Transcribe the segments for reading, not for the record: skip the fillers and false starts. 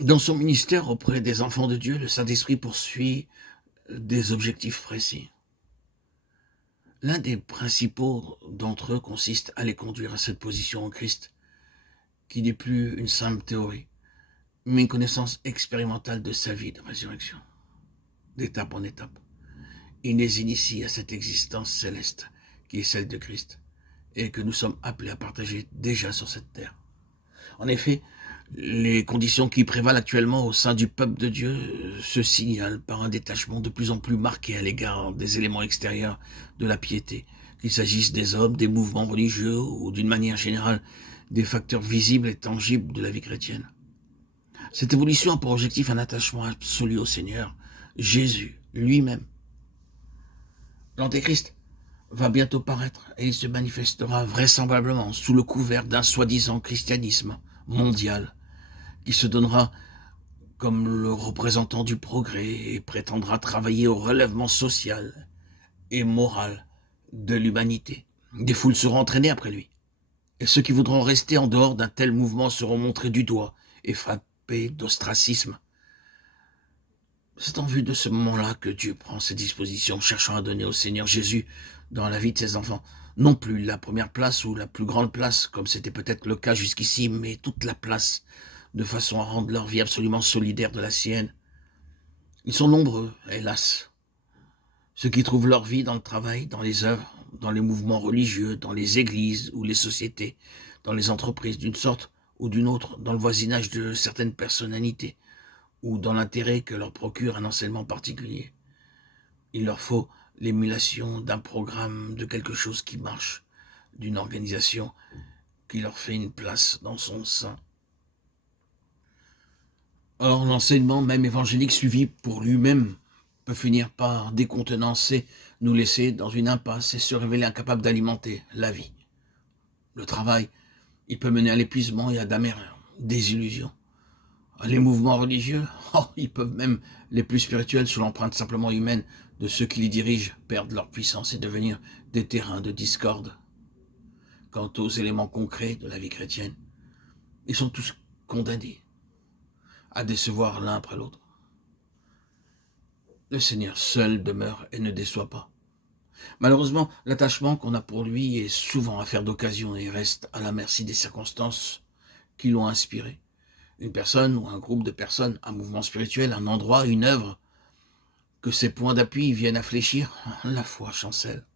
Dans son ministère auprès des enfants de Dieu, le Saint-Esprit poursuit des objectifs précis. L'un des principaux d'entre eux consiste à les conduire à cette position en Christ, qui n'est plus une simple théorie, mais une connaissance expérimentale de sa vie de résurrection, d'étape en étape. Il les initie à cette existence céleste, qui est celle de Christ, et que nous sommes appelés à partager déjà sur cette terre. En effet, les conditions qui prévalent actuellement au sein du peuple de Dieu se signalent par un détachement de plus en plus marqué à l'égard des éléments extérieurs de la piété, qu'il s'agisse des hommes, des mouvements religieux ou d'une manière générale des facteurs visibles et tangibles de la vie chrétienne. Cette évolution a pour objectif un attachement absolu au Seigneur, Jésus lui-même. L'Antéchrist va bientôt paraître et il se manifestera vraisemblablement sous le couvert d'un soi-disant christianisme mondial qui se donnera comme le représentant du progrès et prétendra travailler au relèvement social et moral de l'humanité. Des foules seront entraînées après lui, et ceux qui voudront rester en dehors d'un tel mouvement seront montrés du doigt et frappés d'ostracisme. C'est en vue de ce moment-là que Dieu prend ses dispositions, cherchant à donner au Seigneur Jésus, dans la vie de ses enfants, non plus la première place ou la plus grande place, comme c'était peut-être le cas jusqu'ici, mais toute la place, de façon à rendre leur vie absolument solidaire de la sienne. Ils sont nombreux, hélas, ceux qui trouvent leur vie dans le travail, dans les œuvres, dans les mouvements religieux, dans les églises ou les sociétés, dans les entreprises d'une sorte ou d'une autre, dans le voisinage de certaines personnalités, ou dans l'intérêt que leur procure un enseignement particulier. Il leur faut l'émulation d'un programme, de quelque chose qui marche, d'une organisation qui leur fait une place dans son sein. Or, l'enseignement, même évangélique, suivi pour lui-même, peut finir par décontenancer, nous laisser dans une impasse et se révéler incapable d'alimenter la vie. Le travail, il peut mener à l'épuisement et à d'amères désillusions. Les mouvements religieux, ils peuvent même, les plus spirituels, sous l'empreinte simplement humaine de ceux qui les dirigent, perdre leur puissance et devenir des terrains de discorde. Quant aux éléments concrets de la vie chrétienne, ils sont tous condamnés à décevoir l'un après l'autre. Le Seigneur seul demeure et ne déçoit pas. Malheureusement, l'attachement qu'on a pour lui est souvent affaire d'occasion et reste à la merci des circonstances qui l'ont inspiré. Une personne ou un groupe de personnes, un mouvement spirituel, un endroit, une œuvre, que ces points d'appui viennent à fléchir, la foi chancelle.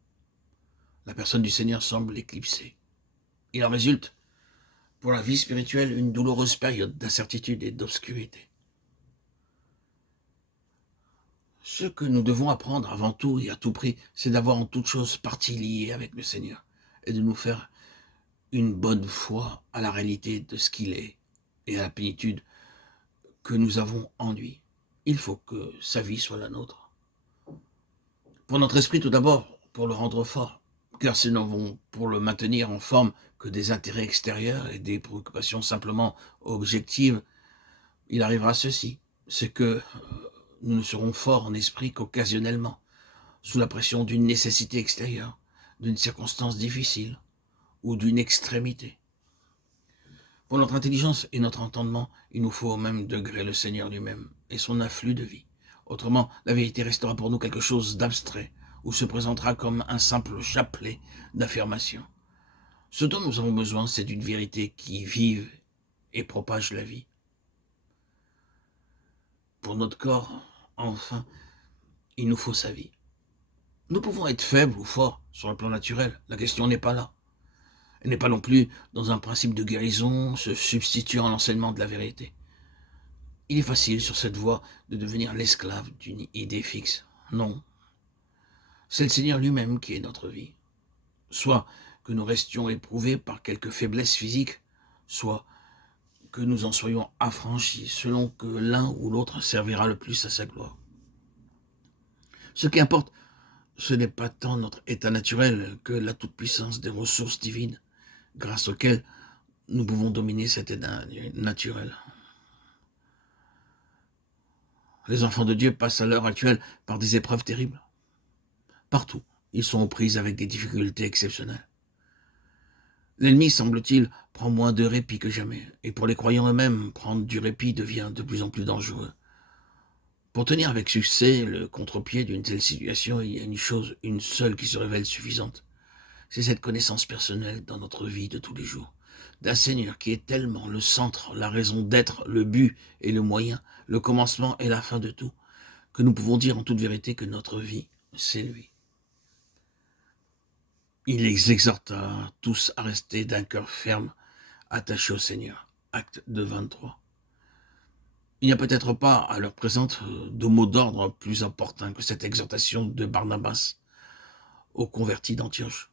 La personne du Seigneur semble éclipsée. Il en résulte, pour la vie spirituelle, une douloureuse période d'incertitude et d'obscurité. Ce que nous devons apprendre avant tout et à tout prix, c'est d'avoir en toute chose partie liée avec le Seigneur et de nous faire une bonne foi à la réalité de ce qu'il est et à la plénitude que nous avons en lui. Il faut que sa vie soit la nôtre. Pour notre esprit tout d'abord, pour le rendre fort, car si nous n'avons pour le maintenir en forme que des intérêts extérieurs et des préoccupations simplement objectives, il arrivera ceci, c'est que nous ne serons forts en esprit qu'occasionnellement, sous la pression d'une nécessité extérieure, d'une circonstance difficile ou d'une extrémité. Pour notre intelligence et notre entendement, il nous faut au même degré le Seigneur lui-même et son afflux de vie. Autrement, la vérité restera pour nous quelque chose d'abstrait, ou se présentera comme un simple chapelet d'affirmation. Ce dont nous avons besoin, c'est d'une vérité qui vive et propage la vie. Pour notre corps, enfin, il nous faut sa vie. Nous pouvons être faibles ou forts sur le plan naturel, la question n'est pas là. Elle n'est pas non plus dans un principe de guérison se substituant à l'enseignement de la vérité. Il est facile sur cette voie de devenir l'esclave d'une idée fixe. Non, c'est le Seigneur lui-même qui est notre vie. Soit que nous restions éprouvés par quelque faiblesse physique, soit que nous en soyons affranchis selon que l'un ou l'autre servira le plus à sa gloire. Ce qui importe, ce n'est pas tant notre état naturel que la toute-puissance des ressources divines, grâce auxquelles nous pouvons dominer cet état naturel. Les enfants de Dieu passent à l'heure actuelle par des épreuves terribles. Partout, ils sont aux prises avec des difficultés exceptionnelles. L'ennemi, semble-t-il, prend moins de répit que jamais, et pour les croyants eux-mêmes, prendre du répit devient de plus en plus dangereux. Pour tenir avec succès le contre-pied d'une telle situation, il y a une seule qui se révèle suffisante. C'est cette connaissance personnelle dans notre vie de tous les jours, d'un Seigneur qui est tellement le centre, la raison d'être, le but et le moyen, le commencement et la fin de tout, que nous pouvons dire en toute vérité que notre vie, c'est lui. Il les exhorta tous à rester d'un cœur ferme, attachés au Seigneur. Acte de 23. Il n'y a peut-être pas, à l'heure présente, de mot d'ordre plus important que cette exhortation de Barnabas aux convertis d'Antioche.